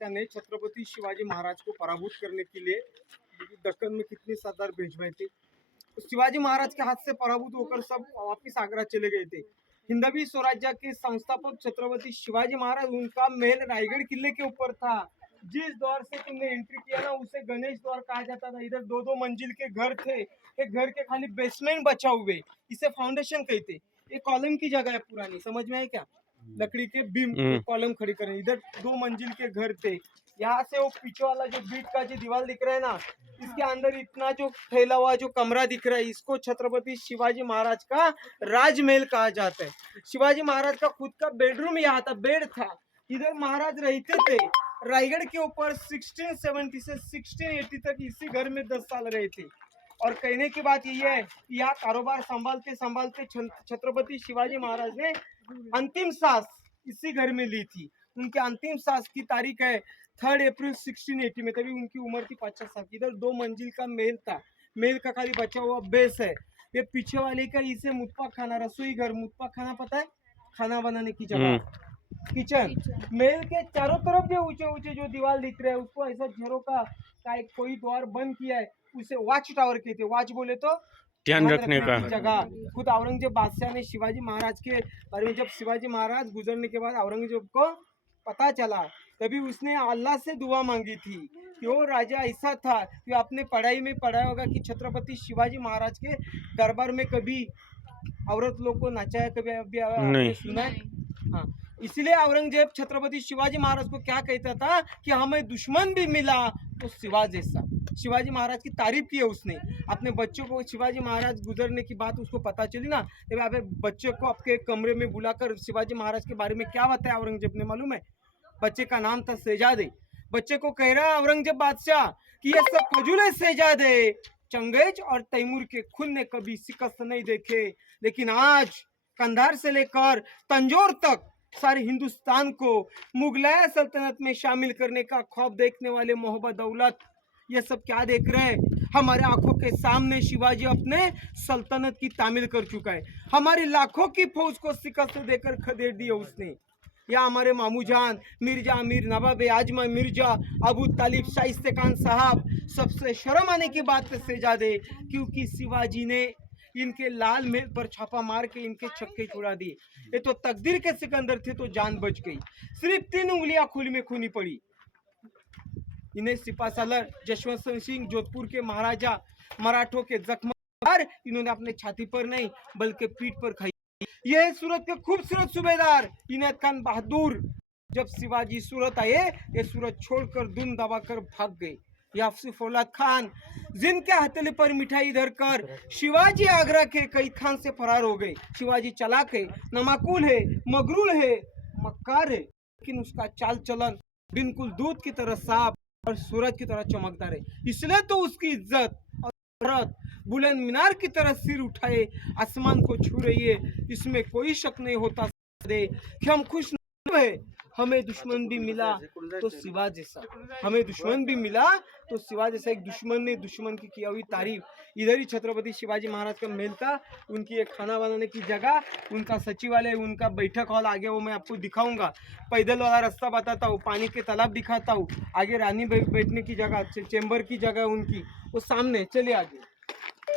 त्याने छत्रपति शिवाजी महाराज को पराभूत करने के लिए दक्कन में कितने सरदार भिजवाए थे। तो शिवाजी महाराज के हाथ से पराभूत होकर सब वापिस आगरा चले गए थे। हिंदवी स्वराज्य के संस्थापक छत्रपति शिवाजी महाराज, उनका महल रायगढ़ किले के ऊपर था। जिस द्वार से तुमने एंट्री किया ना, उसे गणेश द्वार कहा जाता था। इधर दो दो मंजिल के घर थे, एक घर के खाली बेसमेंट बचा हुए, इसे फाउंडेशन कहते। ये कॉलम की जगह है पुरानी, समझ में आए क्या? लकड़ी के बीम कॉलम खड़ी करें। इधर दो मंजिल के घर थे। यहाँ से वो पीछे वाला जो बीट का जो दीवार दिख रहा है ना, इसके अंदर इतना जो फैला हुआ जो कमरा दिख रहा है, इसको छत्रपति शिवाजी महाराज का राजमहल कहा जाता है। शिवाजी महाराज का खुद का बेडरूम यहाँ था, बेड था, इधर महाराज रहते थे। रायगढ़ के ऊपर 1670 से 1680 तक इसी घर में 10 साल रहे थे। और कहने की बात यही है कि यहाँ कारोबार संभालते संभालते छत्रपति शिवाजी महाराज ने अंतिम सांस इसी घर में ली थी। उनके अंतिम सांस की तारीख है 3 अप्रैल 1680 में, तभी उनकी उम्र थी 50 साल की। इधर 2 मंजिल का महल था, महल का खाली बचा हुआ बेस है। ये पीछे वाले का इसे मुतपा खाना, रसोई घर, मुतपा खाना पता है, खाना बनाने की जगह, किचन। महल के चारों तरफ जो ऊंचे ऊंचे जो दीवार दिख रहे हैं, उसको ऐसा झरों का कोई द्वार बंद किया है, उसे वॉच टावर कहते। वॉच बोले तो ध्यान रखने का जगह। खुद औरंगजेब बादशाह ने शिवाजी महाराज के बारे में, जब शिवाजी महाराज गुजरने के बाद औरंगजेब को पता चला, तभी उसने अल्लाह से दुआ मांगी थी कि वो राजा ऐसा था कि आपने पढ़ाई में पढ़ा होगा कि छत्रपति शिवाजी महाराज के दरबार में कभी औरत लोग को नचाया, कभी अभी आपने सुना है? हाँ, इसलिए औरंगजेब छत्रपति शिवाजी महाराज को क्या कहता था कि हमें दुश्मन भी मिला तो शिवा जैसा। शिवाजी महाराज की तारीफ की है उसने। अपने बच्चों को, शिवाजी महाराज गुजरने की बात उसको पता चली ना, तब आप बच्चे को आपके कमरे में बुलाकर शिवाजी महाराज के बारे में क्या बताया औरंगजेब ने मालूम है? बच्चे का नाम था शहजादे। बच्चे को कह रहा है औरंगजेब बादशाह कि ये सब फजूल है शहजादे, चंगेज और तैमूर के खून ने कभी शिकस्त नहीं देखे, लेकिन आज कंधार से लेकर तंजौर तक सारे हिंदुस्तान को मुगलाय सल्तनत में शामिल करने का ख्वाब देखने वाले मोहब्बत दौलत, ये सब क्या देख रहे हैं? हमारे आंखों के सामने शिवाजी अपने सल्तनत की तामील कर चुका है। हमारी लाखों की फौज को शिकस्त देकर खदेड़ दिया उसने। या हमारे मामू जान मिर्जा अमीर नवाब आजमा मिर्जा अबू तालिब शाइस्ते खान साहब, सबसे शर्म आने की बात है शहजादे, क्योंकि शिवाजी ने इनके लाल महल पर छापा मार के इनके छक्के छुड़ा दिए। ये तो तकदीर के सिकंदर थे तो जान बच गई। सिर्फ 3 उंगलियां खून में खूनी पड़ी। इन्हें सिपा सालर जशवंत सिंह जोधपुर के महाराजा मराठों के जख्म इन्होंने अपने छाती पर नहीं बल्कि पीठ पर खाई। यह सूरत के खूबसूरत सूबेदार इनायत खान बहादुर, जब शिवाजी सूरत आए, ये सूरत छोड़कर धुन दबाकर भाग गए। याफसी फौलाद खान, जिनके हथेली पर मिठाई धरकर शिवाजी आगरा के कई खान से फरार हो गए। शिवाजी चालाक है, नमाकुल है, मगरूर है, मक्कार है, लेकिन उसका चाल चलन बिल्कुल दूध की तरह साफ और सूरज की तरह चमकदार है। इसलिए तो उसकी इज्जत और बुलंद मीनार की तरह सिर उठाए आसमान को छू रही है। इसमें कोई शक नहीं होता कि हम खुश है। हमें दुश्मन भी मिला तो शिवा जैसा, हमें दुश्मन भी मिला तो शिवा जैसा। एक दुश्मन ने दुश्मन की किया हुई तारीफ। इधर ही छत्रपति शिवाजी महाराज का महल था, उनकी एक खाना बनाने की जगह, उनका सचिवालय, उनका बैठक हॉल आगे वो मैं आपको दिखाऊंगा। पैदल वाला रास्ता बताता हूँ, पानी के तालाब दिखाता हूँ, आगे रानी बैठने की जगह, चेंबर की जगह उनकी, वो सामने। चलिए आगे।